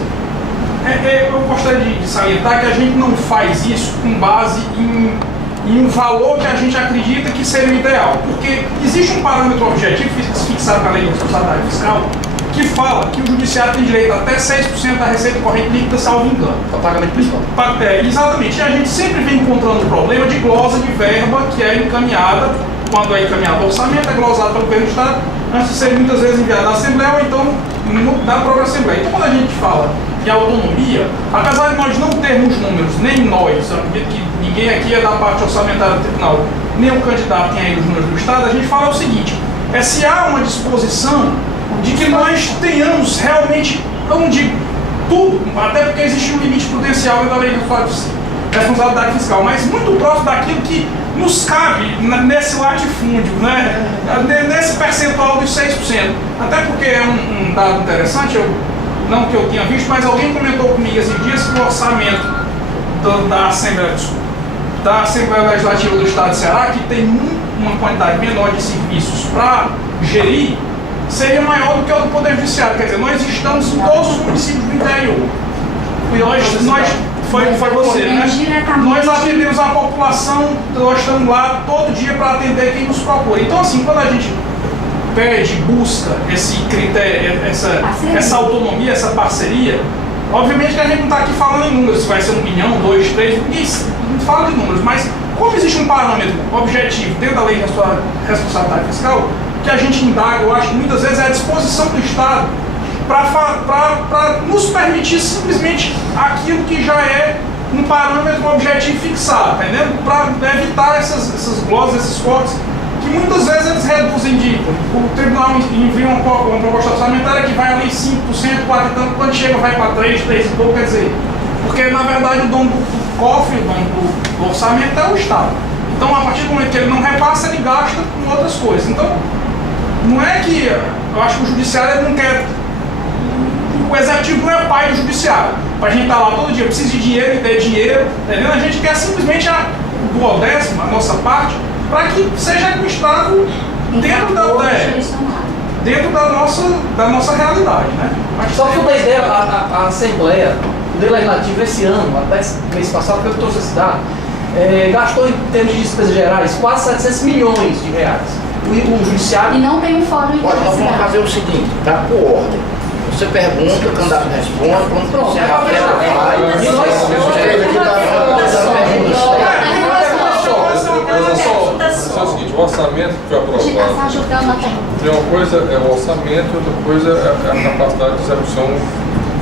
eu gostaria de salientar que a gente não faz isso com base em um valor que a gente acredita que seria o ideal. Porque existe um parâmetro objetivo fixado pela lei de responsabilidade fiscal que fala que o judiciário tem direito a até 6% da receita corrente líquida, salvo engano. Para pagamento principal. Exatamente. E a gente sempre vem encontrando o problema de glosa de verba que é encaminhada, quando é encaminhado o orçamento, é glosado pelo governo do Estado, antes de ser muitas vezes enviado à Assembleia ou então da própria Assembleia. Então, quando a gente fala de autonomia, apesar de nós não termos números, nem nós, eu acredito que ninguém aqui é da parte orçamentária do tribunal, nem o candidato tem aí os números do Estado, a gente fala o seguinte, se há uma disposição de que nós tenhamos realmente, eu não digo tudo, até porque existe um limite prudencial da lei de responsabilidade fiscal, mas muito próximo daquilo que nos cabe nesse latifúndio, né? Nesse percentual dos 6%. Até porque é um dado interessante, não que eu tinha visto, mas alguém comentou comigo esses dias que o orçamento da Assembleia Legislativa do Estado de Ceará, que tem uma quantidade menor de serviços para gerir, seria maior do que o do Poder Judiciário. Quer dizer, nós estamos em todos os municípios do interior. Foi você, né? Nós atendemos a população, nós estamos lá todo dia para atender quem nos procura. Então, assim, quando a gente pede, busca esse critério, essa autonomia, essa parceria, obviamente que a gente não está aqui falando em números, se vai ser 1 milhão, 2, 3, não fala de números, mas como existe um parâmetro objetivo dentro da lei de responsabilidade fiscal, que a gente indaga, eu acho que muitas vezes é a disposição do Estado para nos permitir simplesmente aquilo que já é um parâmetro objetivo fixado, entendeu? Para evitar essas glosas, esses cortes, que muitas vezes eles reduzem o tribunal envia uma proposta orçamentária que vai ali 5%, 4%, então quando chega vai para 3 e pouco, quer dizer, porque na verdade o dono do cofre, o dono do orçamento é o Estado. Então a partir do momento que ele não repassa, ele gasta com outras coisas. Então, não é que, eu acho que o judiciário ele não quer, o executivo não é pai do judiciário, para a gente estar lá todo dia, precisa de dinheiro e ter dinheiro, entendeu? A gente quer simplesmente a nossa parte, para que seja administrado dentro da nossa realidade, né? Só para uma ideia, a Assembleia, o Poder Legislativo esse ano, até esse mês passado, que eu trouxe esse dado, gastou em termos de despesas gerais quase 700 milhões de reais. O judiciário... E não tem um fórum de Olha, nós vamos fazer o seguinte, tá por ordem. Você pergunta, o candidato responde, quando você é o seguinte, o orçamento que foi aprovado, tem uma coisa é o orçamento e outra coisa é a capacidade de execução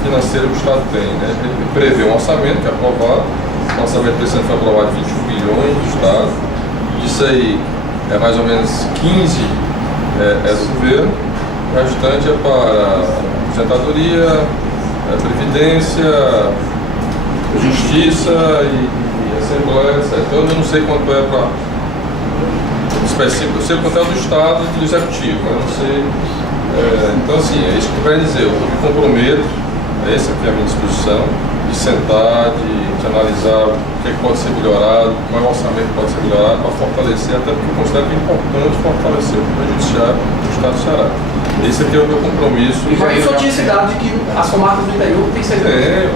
financeira que o Estado tem, né? Ele prevê um orçamento que é aprovado, o orçamento desse ano foi aprovado 21 bilhões do Estado, disso aí é mais ou menos 15 é do governo, o restante é para aposentadoria, previdência, justiça e assembleia, etc. Então eu não sei quanto é para específico, eu sei quanto é do Estado e do Executivo, eu não sei. Então assim, é isso que eu quero dizer, eu me comprometo, essa aqui é a minha disposição, de sentar, de analisar o que pode ser melhorado, qual é o orçamento que pode ser melhorado para fortalecer, até porque eu considero que é importante fortalecer o Poder Judiciário do Estado do Ceará. Esse aqui é o meu compromisso. E eu tinha esse dado de que as comarcas do interior tem servidores.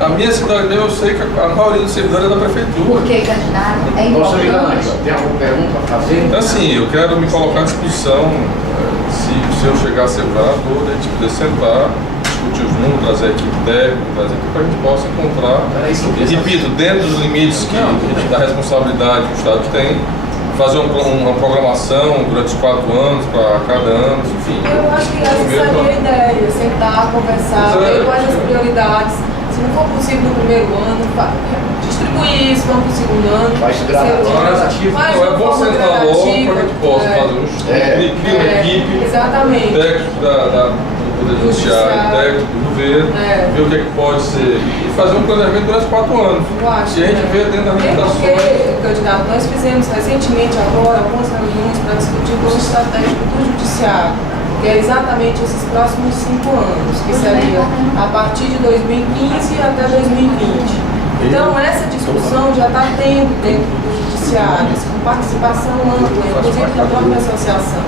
A minha cidade mesmo, eu sei que a maioria dos servidores é da prefeitura. Por que, candidato? É importante. Tem alguma pergunta para fazer? Então, assim, eu quero me colocar à disposição, se eu chegar a ser governador, a gente poder sentar, discutir os números, trazer a equipe técnica, trazer aqui para a gente possa encontrar, repito, dentro dos limites da responsabilidade que o Estado tem, fazer uma programação durante os 4 anos, para cada ano, enfim. Eu acho que essa seria a ideia, sentar, conversar, ver quais as prioridades. Se não for possível no primeiro ano, distribuir isso para o segundo ano. Vai se gradativo. É bom sentar logo para que a gente possa fazer um estudo, criar uma equipe, exatamente. técnico Poder Judiciário, técnico do governo, ver o que é que pode ser e fazer um planejamento durante 4 anos. Eu acho. E a gente vê dentro da limitação. Porque, candidato, nós fizemos recentemente agora algumas reuniões para discutir o plano estratégico do Judiciário, que é exatamente esses próximos 5 anos, que seria a partir de 2015 até 2020. Então, essa discussão já está tendo dentro do Judiciário, com participação ampla, inclusive da própria associação.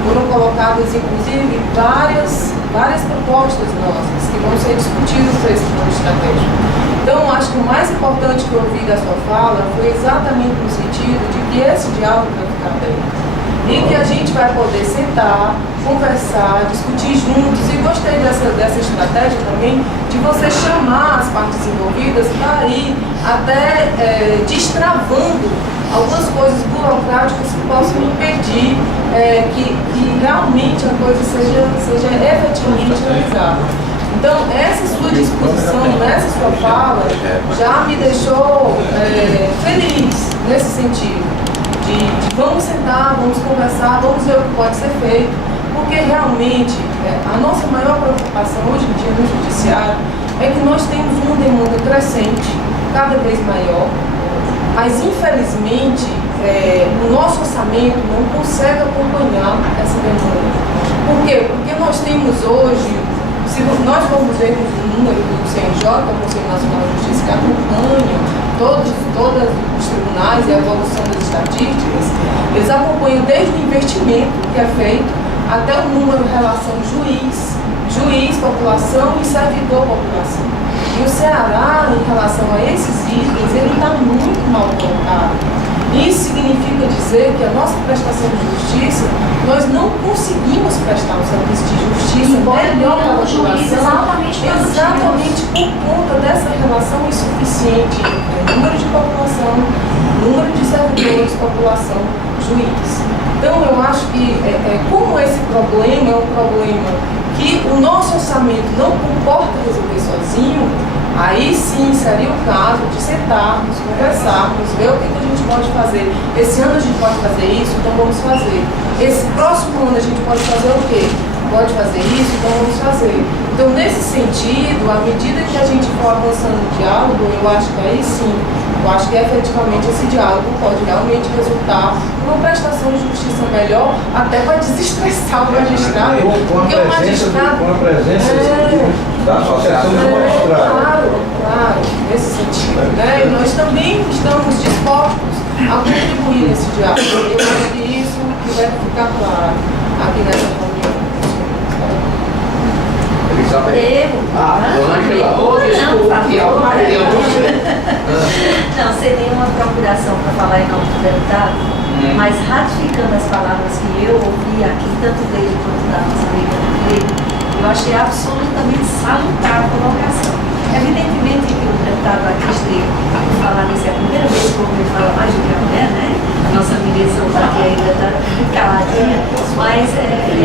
Foram colocadas, inclusive, várias propostas nossas que vão ser discutidas para esse plano estratégico. Então, acho que o mais importante que eu ouvi da sua fala foi exatamente no sentido de que esse diálogo vai ficar aberto. E que a gente vai poder sentar, conversar, discutir juntos. E gostei dessa estratégia também de você chamar as partes envolvidas para ir até destravando algumas coisas burocráticas que possam impedir que realmente a coisa seja efetivamente realizada. Então, essa sua disposição, essa sua fala, já me deixou feliz nesse sentido. De vamos sentar, vamos conversar, vamos ver o que pode ser feito, porque realmente a nossa maior preocupação hoje em dia no Judiciário é que nós temos uma demanda crescente, cada vez maior, mas infelizmente o nosso orçamento não consegue acompanhar essa demanda. Por quê? Porque nós temos hoje, se nós formos ver o número do CNJ, o Conselho Nacional de Justiça, que acompanha todos os tribunais e a evolução das estatísticas, eles acompanham desde o investimento que é feito até o número em relação juiz, população e servidor, população. E o Ceará, em relação a esses itens, ele está muito mal colocado. Isso significa dizer que a nossa prestação de justiça, nós não conseguimos prestar um serviço de justiça melhor para a população, exatamente por conta dessa relação insuficiente entre número de população, número de servidores, população, juiz. Então, eu acho que, como esse problema é um problema que o nosso orçamento não comporta resolver sozinho, aí sim seria o caso de sentarmos, conversarmos, ver o que a gente pode fazer. Esse ano a gente pode fazer isso, então vamos fazer. Esse próximo ano a gente pode fazer o quê? Pode fazer isso, então vamos fazer. Então, nesse sentido, à medida que a gente for avançando no diálogo, eu acho que aí sim, eu acho que efetivamente esse diálogo pode realmente resultar numa prestação de justiça melhor, até para desestressar o magistrado. Com a presença da associação do magistrado. Claro, nesse sentido. E nós também estamos dispostos a contribuir nesse diálogo. Eu acho que isso vai ficar claro aqui nessa reunião. Não, seria uma procuração para falar em nome do deputado, mas ratificando as palavras que eu ouvi aqui, tanto dele quanto da nossa amiga dele, eu achei absolutamente salutar a colocação. Evidentemente que o deputado aqui esteve falar nisso, é a primeira vez que o homem fala mais do que a mulher, né? A nossa direção aqui ainda está caladinha, mas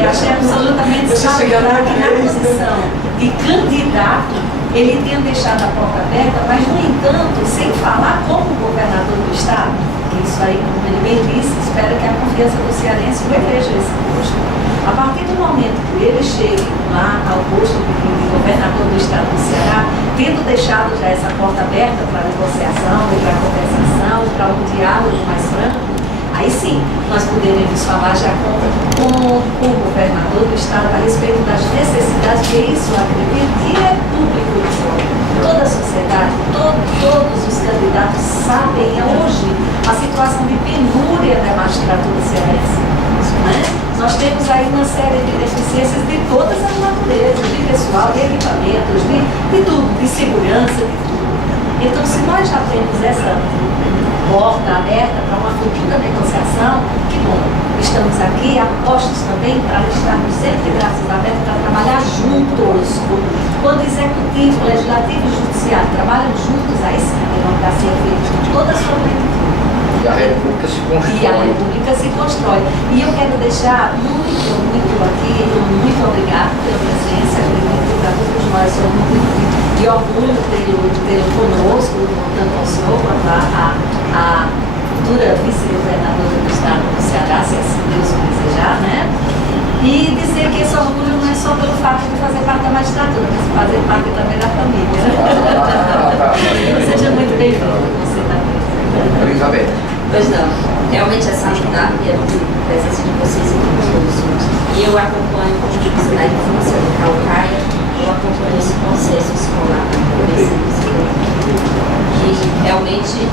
achei absolutamente salutar que na posição de candidato ele tenha deixado a porta aberta, mas, no entanto, sem falar como governador do Estado, que isso aí, como ele bem disse, espera que a confiança do cearense o eleja esse posto. A partir do momento que ele chegue lá ao posto de governador do Estado do Ceará, tendo deixado já essa porta aberta para a negociação, e para a conversação, para um diálogo mais franco, aí sim, nós poderemos falar já com o governador do Estado a respeito das necessidades, que isso, acredito, que é público de fora. Toda a sociedade, todos os candidatos sabem hoje a situação de penúria da magistratura cearense. Né? Nós temos aí uma série de deficiências de todas as naturezas, de pessoal, de equipamentos, de tudo, de segurança, de tudo. Então, se nós já temos essa porta aberta para uma futura negociação, que bom, estamos aqui apostos também para estarmos sempre de braços abertos para trabalhar juntos. Quando o executivo, o legislativo e o judiciário trabalham juntos, aí sim a democracia é feita de toda a sua plenitude. E a República se constrói. E a República se constrói. E eu quero deixar muito aqui, muito obrigado pela presença, acredito para todos nós, sou muito de orgulho tê-lo conosco, tanto ao senhor quanto a futura vice-governadora do Estado do Ceará, se assim Deus o desejar, né? E dizer que esse orgulho não é só pelo fato de fazer salutar e a presença de vocês aqui conosco. E eu acompanho como juíza da infância do Caucaia, eu acompanho esse processo escolar. E realmente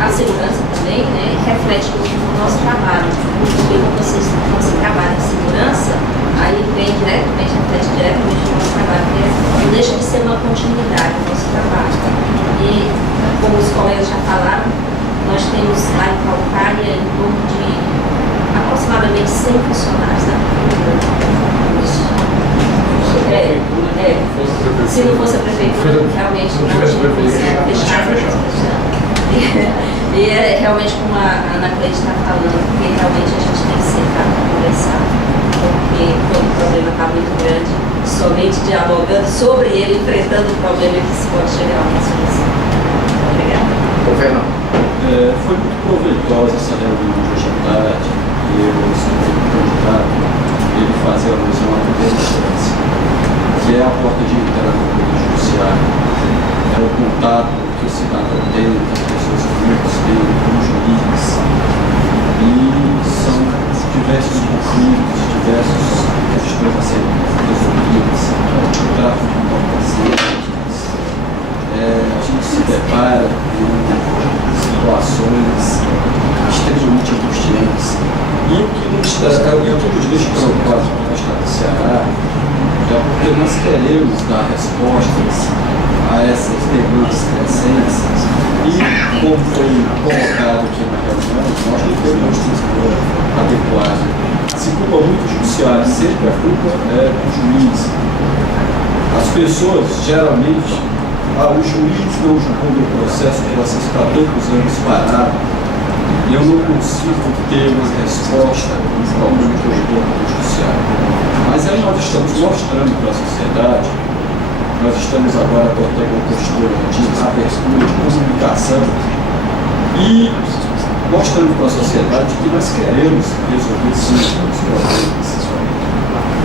a segurança também, né, reflete muito no nosso trabalho. Porque quando você trabalha em segurança, aí vem diretamente, reflete diretamente no nosso trabalho, porque não deixa de ser uma continuidade do nosso trabalho. E, como os colegas já falaram, nós temos lá em Caucaia em torno de aproximadamente 100 funcionários da se não fosse a prefeitura, realmente não tinha fechado. E é realmente como a Ana Cleide está falando, porque realmente a gente tem que sentar para conversar, porque quando o problema está muito grande, somente dialogando sobre ele, enfrentando o problema que se pode chegar a uma solução. Obrigada. Foi muito proveitosa essa reunião de hoje à tarde, e eu sempre candidato ele fazer alusão à primeira instância, que é a porta de entrada do Poder Judiciário, é o contato que o cidadão tem, que as pessoas públicas têm com os juízes, e são diversos conflitos, diversas questões a serem resolvidas, o tráfico de entorpecentes, a gente se depara com situações extremamente angustiantes. E o que nos deixa preocupados com o Estado do Ceará é porque nós queremos dar respostas a essas demandas crescentes e, como foi colocado aqui na reunião, nós não temos uma estrutura adequada. Se culpa muito o judiciário, sempre a culpa é do juiz. As pessoas, geralmente, o juiz não julgou meu processo está tantos anos parado, e eu não consigo ter uma resposta no problema que eu estou no judiciário. Mas aí nós estamos mostrando para a sociedade, nós estamos agora adotando uma postura de abertura, de comunicação, e mostrando para a sociedade que nós queremos resolver sim os problemas,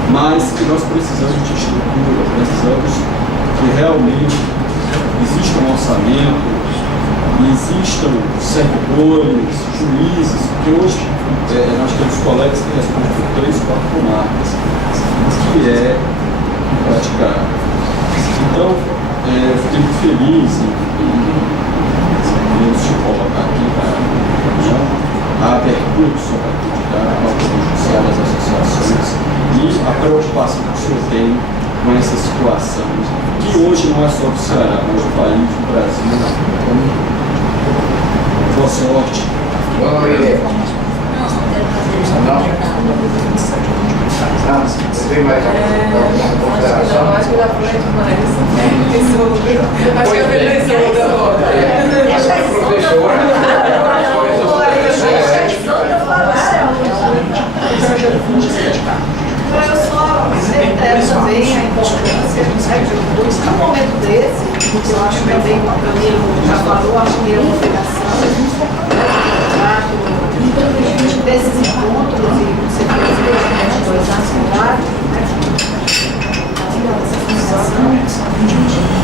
mas que nós precisamos de estrutura, precisamos que realmente exista um orçamento, existam servidores, juízes, porque hoje nós temos colegas que respondem por 3, 4 comarcas, que é impraticável. Então, fiquei muito feliz em te colocar aqui a abertura do seu candidato ao Poder Judiciário, às associações e a preocupação que o senhor tem com essa situação, que hoje não é só do Ceará, mas do país, do Brasil. Boa sorte. Tem mais alguma consideração? Acho que dá para mais. Acho que a beleza da roda. Essa é a professora. Eu só reitero também a importância de um momento desse, que eu acho também, o Camilo já falou, acho que é uma obrigação desses encontros e você fez na cidade,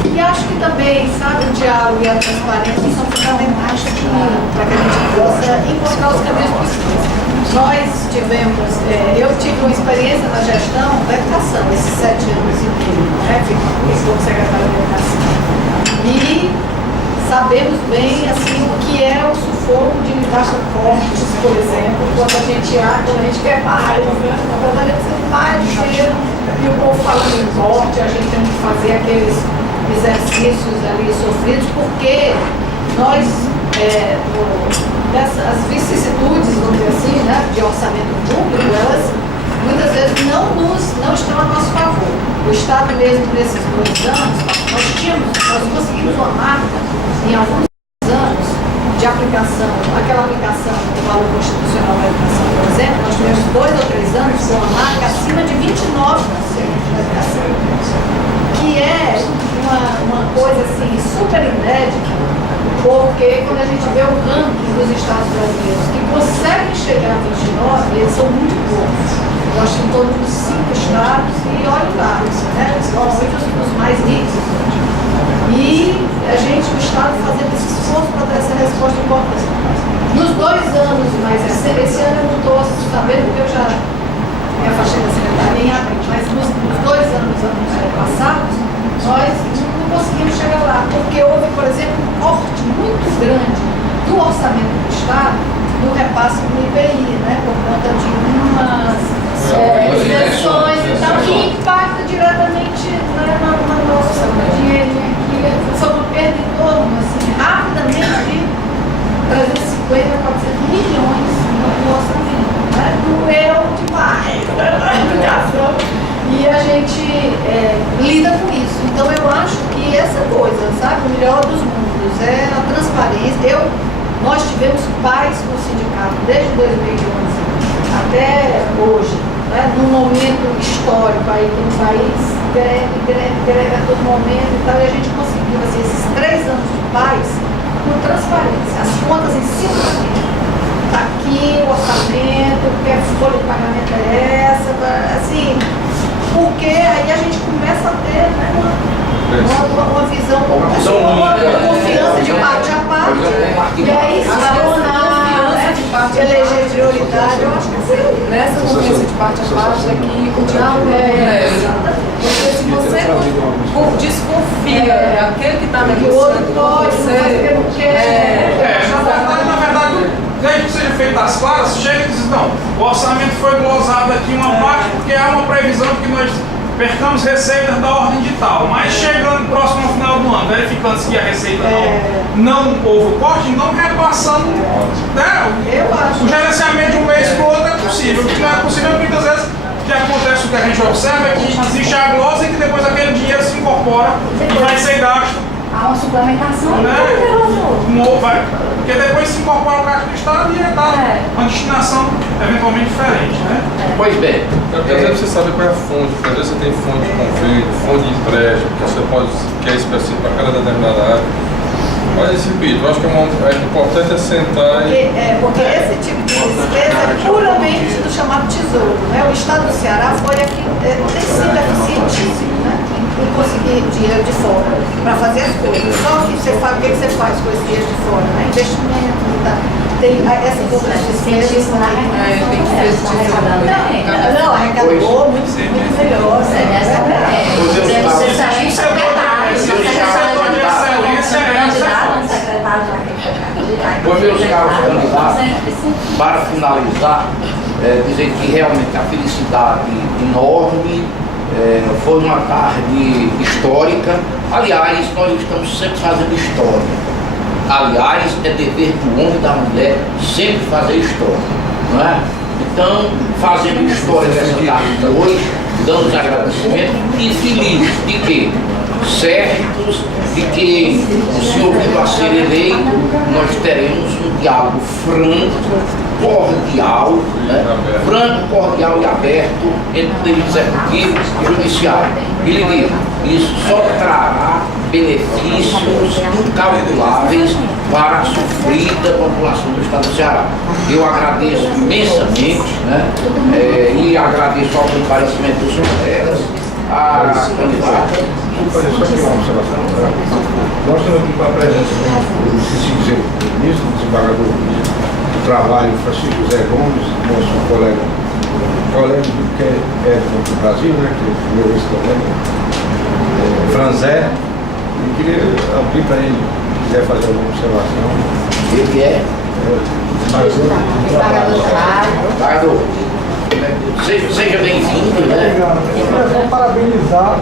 e acho que também, sabe, o diálogo e a transparência são fundamentais para que a gente possa encontrar os caminhos possíveis. Nós tivemos, eu tive uma experiência na gestão da educação, esses 7 anos e meio, né, como secretária de educação. E sabemos bem, assim, o que é o sufoco de taxa cortes, por exemplo, quando a gente quer mais, quando a gente precisa mais dinheiro e o povo falando em corte, a gente tem que fazer aqueles exercícios ali sofridos, porque nós, as vicissitudes, vamos dizer assim, né, de orçamento público, elas muitas vezes não estão a nosso favor. O Estado mesmo, nesses 2 anos, nós conseguimos uma marca em alguns anos de aplicação, aquela aplicação do valor constitucional da educação, por exemplo, nós tivemos 2 ou 3 anos com uma marca acima de 29% da educação, que é uma coisa assim super inédita, porque quando a gente vê o ranking dos estados brasileiros que conseguem chegar a 29, eles são muito poucos. Nós temos em torno de 5 estados e olha lá, né? Normalmente os mais ricos. E a gente, o Estado, fazendo esse esforço para dar essa resposta importante. Nos 2 anos mais recentes, esse ano eu não estou sabendo porque eu já me afastei da secretaria em abril, mas nos 2 anos passados, nós não conseguimos chegar lá, porque houve, por exemplo, um corte muito grande do orçamento do Estado no repasse do IPI, né, por conta de umas isenções e tal, que impacta diretamente, né, na nossa dinheirinha aqui. Foi uma perda em torno, assim, rapidamente, de 350 a 400 milhões no orçamento. Né? Doeu demais, e a gente lida com isso. Então eu acho que essa coisa, sabe, o melhor dos mundos é a transparência. Nós tivemos paz com o sindicato desde 2011 até hoje, né? Num momento histórico aí que no país greve a todo momento e tal, e a gente conseguiu assim, esses 3 anos de paz com transparência, as contas em cima da mesa. Está aqui o orçamento, que folha de pagamento é essa, assim, porque aí a gente começa a ter, né, uma visão, uma confiança de parte a parte, e aí se tornar, né, eleger prioridade, eu acho que sim. Nessa confiança de parte a parte é que o diálogo é porque se você desconfia aquele que está negociando com você, na verdade, desde que seja feita as claras, chega e diz, não, o orçamento foi glosado aqui uma parte porque há uma previsão de que nós percamos receitas da ordem de tal, mas chegando próximo ao final do ano, verificando-se que a receita não houve corte, então repassando, né, o gerenciamento de um mês para o outro é possível. O que não é possível muitas vezes, o que acontece, o que a gente observa é que existe a glosa e que depois aquele dinheiro se incorpora e vai ser gasto. Há uma suplementação, né? Porque depois se incorpora o gasto do Estado e dá uma destinação eventualmente diferente, né? Pois bem. Porque às vezes você sabe qual é a fonte, porque às vezes você tem fonte de convênio, fonte de empréstimo, que você pode, que é específico para cada determinada área. Mas, repito, eu acho que é importante sentar porque esse tipo de despesa é puramente do chamado tesouro, né? O Estado do Ceará tem sido eficientíssimo, né? Em conseguir dinheiro de fora para fazer as coisas. Só que você faz, o que você faz com esse dinheiro de fora, né? Investimento, tem essas outras despesas. Tem que ser esse tesouro. Não, arrecadou muito melhor. Pois, meus caros candidatos, para finalizar, dizer que realmente a felicidade enorme, foi uma tarde histórica. Aliás, nós estamos sempre fazendo história. Aliás, é dever do homem e da mulher sempre fazer história, não é? Então, fazendo história nessa tarde de hoje, dando os agradecimentos e felizes de que, certos de que, se ouvindo a ser eleito, nós teremos um diálogo franco, cordial, né? Franco, cordial e aberto entre o executivo e o judiciário. E lhe digo, isso só trará benefícios incalculáveis para a sofrida população do Estado do Ceará. Eu agradeço imensamente, né? E agradeço ao comparecimento dos colegas, a candidata. Só aqui uma observação. Nós estamos aqui com a presença do ministro, do desembargador do Trabalho, Francisco José Gomes, nosso colega que é do Brasil, né, que é o meu ex-colega, Franzé, e queria abrir para ele, se quiser fazer alguma observação. Ele é? Desembargador do Trabalho. Seja bem-vindo, né? Eu quero parabenizar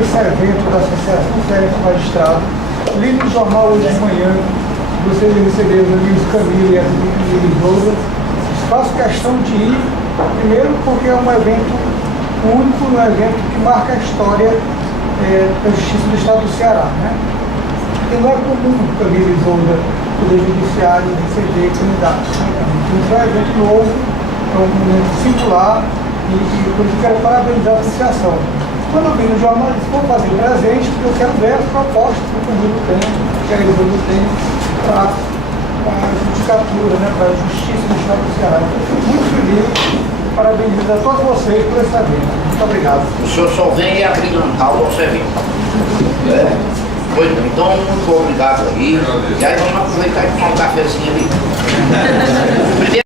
esse evento da Associação Séries Magistrado. Li no jornal hoje de manhã, vocês receberam os amigos Camilo e a Isolda. Faço questão de ir, primeiro porque é um evento único, um evento que marca a história da Justiça do Estado do Ceará, né? Porque não é comum Camilo e Isolda, o Poder Judiciário, receber candidatos, né? Então é um evento novo, é um momento singular e por isso quero parabenizar a associação. Quando eu vi no jornal, eu disse, vou fazer presente, porque eu quero ver as propostas que o Camilo tem, que a Isolda tem para a judicatura, né, para a justiça do Estado do Ceará. Estou muito feliz, parabenizo a todos vocês por esse evento. Muito obrigado. O senhor só vem abrilhantar o nosso evento. Pois bem, então muito obrigado aí. E aí vamos aproveitar e tomar um cafezinho ali. Primeiro